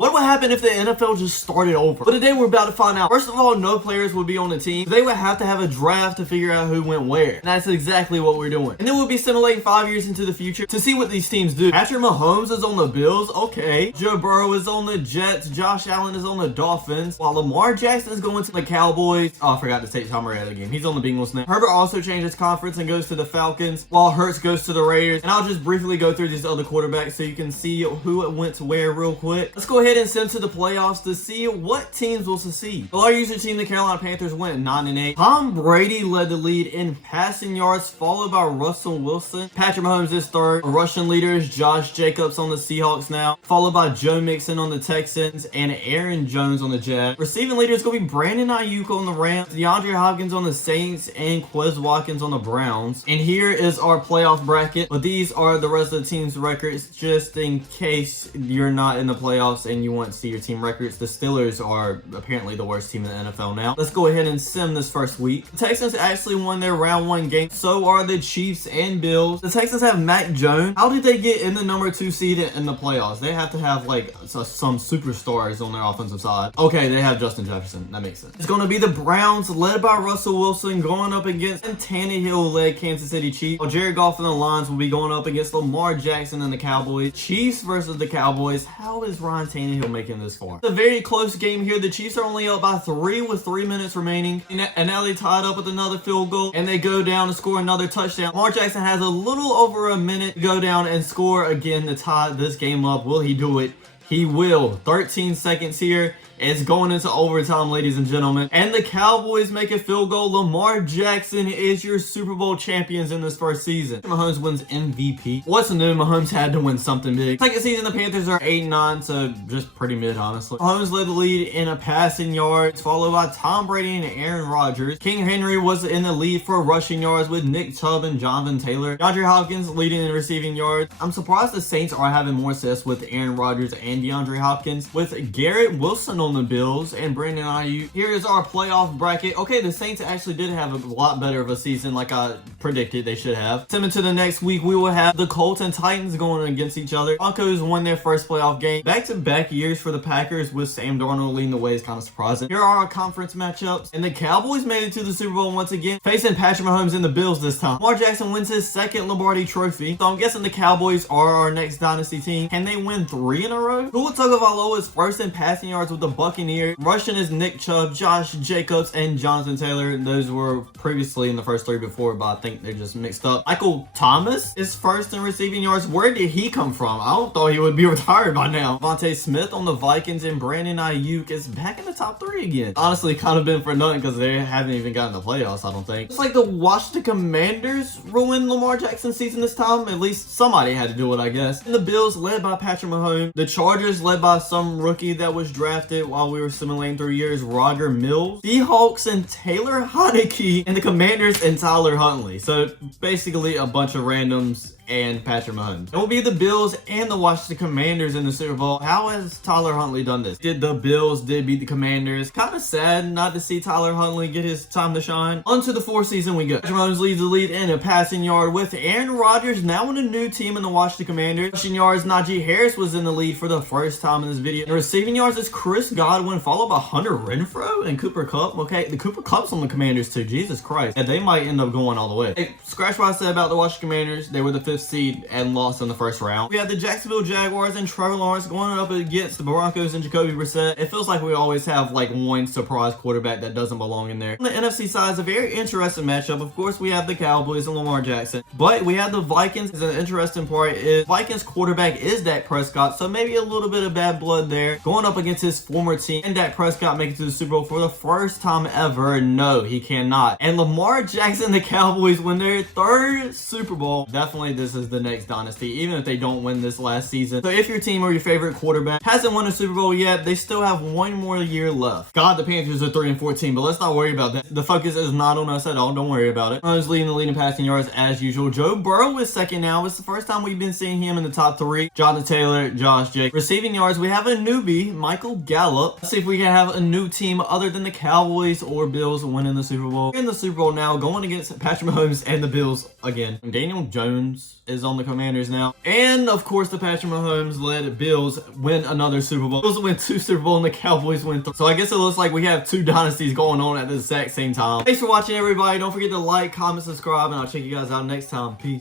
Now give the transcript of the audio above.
What would happen if the NFL just started over? But today we're about to find out. First of all, no players would be on the team. They would have to have a draft to figure out who went where. And that's exactly what we're doing. And then we'll be simulating 5 years into the future to see what these teams do. Patrick Mahomes is on the Bills. Okay. Joe Burrow is on the Jets. Josh Allen is on the Dolphins. While Lamar Jackson is going to the Cowboys. Oh, I forgot to take Tom Brady out of the game. He's on the Bengals now. Herbert also changes conference and goes to the Falcons, while Hurts goes to the Raiders. And I'll just briefly go through these other quarterbacks so you can see who went to where real quick. Let's go ahead and send to the playoffs to see what teams will succeed. The our user team, the Carolina Panthers, went 9-8. Tom Brady led the lead in passing yards, followed by Russell Wilson. Patrick Mahomes is third. Russian leaders, Josh Jacobs on the Seahawks now, followed by Joe Mixon on the Texans and Aaron Jones on the Jags. Receiving leader is going to be Brandon Ayuk on the Rams, DeAndre Hopkins on the Saints, and Quez Watkins on the Browns. And here is our playoff bracket, but these are the rest of the team's records just in case you're not in the playoffs and you want to see your team records. The Steelers are apparently the worst team in the NFL now. Let's go ahead and sim this first week. The Texans actually won their round 1 game. So are the Chiefs and Bills. The Texans have Mac Jones. How did they get in the number 2 seed in the playoffs? They have to have like some superstars on their offensive side. Okay, they have Justin Jefferson. That makes sense. It's going to be the Browns led by Russell Wilson going up against Tannehill led Kansas City Chiefs. While Jared Goff and the Lions will be going up against Lamar Jackson and the Cowboys. Chiefs versus the Cowboys. How is Ryan Tannehill making this far? It's a very close game here. The Chiefs are only up by 3 with 3 minutes remaining. And now they tied up with another field goal. And they go down to score another touchdown. Lamar Jackson has a little over a minute to go down and score again to tie this game up. Will he do it? He will. 13 seconds here. It's going into overtime, ladies and gentlemen. And the Cowboys make a field goal. Lamar Jackson is your Super Bowl champions in this first season. Mahomes wins MVP. What's new? Mahomes had to win something big. Second season, the Panthers are 8-9, so just pretty mid, honestly. Mahomes led the lead in a passing yards, followed by Tom Brady and Aaron Rodgers. King Henry was in the lead for rushing yards with Nick Chubb and Jonathan Taylor. DeAndre Hopkins leading in receiving yards. I'm surprised the Saints are having more success with Aaron Rodgers and DeAndre Hopkins, with Garrett Wilson on the Bills and Brandon Ayuk. Here is our playoff bracket. Okay, the Saints actually did have a lot better of a season like I predicted they should have. Coming to the next week, we will have the Colts and Titans going against each other. Broncos won their first playoff game. Back-to-back years for the Packers with Sam Darnold leading the way is kind of surprising. Here are our conference matchups. And the Cowboys made it to the Super Bowl once again, facing Patrick Mahomes and the Bills this time. Lamar Jackson wins his second Lombardi trophy. So I'm guessing the Cowboys are our next dynasty team. Can they win 3 in a row? Tua Tagovailoa is first in passing yards with the Buccaneers. Russian is Nick Chubb, Josh Jacobs, and Jonathan Taylor. Those were previously in the first 3 before, but I think they're just mixed up. Michael Thomas is first in receiving yards. Where did he come from? I don't thought he would be retired by now. Devontae Smith on the Vikings and Brandon Ayuk is back in the top 3 again. Honestly, kind of been for nothing because they haven't even gotten the playoffs, I don't think. It's like the Washington Commanders ruined Lamar Jackson's season this time. At least somebody had to do it, I guess. And the Bills led by Patrick Mahomes. The Chargers led by some rookie that was drafted while we were simulating 3 years, Roger Mills. Seahawks and Taylor Heineke, and the Commanders and Tyler Huntley. So basically a bunch of randoms and Patrick Mahomes. It will be the Bills and the Washington Commanders in the Super Bowl. How has Tyler Huntley done this? The Bills did beat the Commanders. Kind of sad not to see Tyler Huntley get his time to shine. Onto the 4th season we go. Patrick Mahomes leads the lead in a passing yard with Aaron Rodgers now in a new team in the Washington Commanders. Rushing yards, Najee Harris was in the lead for the first time in this video. And receiving yards is Chris Godwin, followed by Hunter Renfrow and Cooper Kupp. Okay, the Cooper Kupp's on the Commanders too. Jesus Christ. And they might end up going all the way. Hey, scratch what I said about the Washington Commanders. They were the 5th seed and lost in the first round. We have the Jacksonville Jaguars and Trevor Lawrence going up against the Broncos and Jacoby Brissett. It feels like we always have like one surprise quarterback that doesn't belong in there. On the NFC side is a very interesting matchup. Of course, we have the Cowboys and Lamar Jackson, but we have the Vikings. An interesting part is Vikings quarterback is Dak Prescott, so maybe a little bit of bad blood there going up against his former team. And Dak Prescott making it to the Super Bowl for the first time ever. No, he cannot. And Lamar Jackson, the Cowboys win their 3rd Super Bowl. Definitely this is the next dynasty, even if they don't win this last season. So if your team or your favorite quarterback hasn't won a Super Bowl yet, they still have 1 more year left. God, the Panthers are 3-14, but let's not worry about that. The focus is not on us at all. Don't worry about it. I was leading the lead in passing yards as usual. Joe Burrow is second now. It's the first time we've been seeing him in the top 3. Jonathan Taylor, Josh Jacobs. Receiving yards, we have a newbie, Michael Gallup. Let's see if we can have a new team other than the Cowboys or Bills winning the Super Bowl. In the Super Bowl now, going against Patrick Mahomes and the Bills again. Daniel Jones is on the Commanders now. And of course, the Patrick Mahomes led Bills win another Super Bowl. Bills win 2 Super Bowl and the Cowboys win 3. So I guess it looks like we have 2 dynasties going on at the exact same time. Thanks for watching, everybody. Don't forget to like, comment, subscribe, and I'll check you guys out next time. Peace.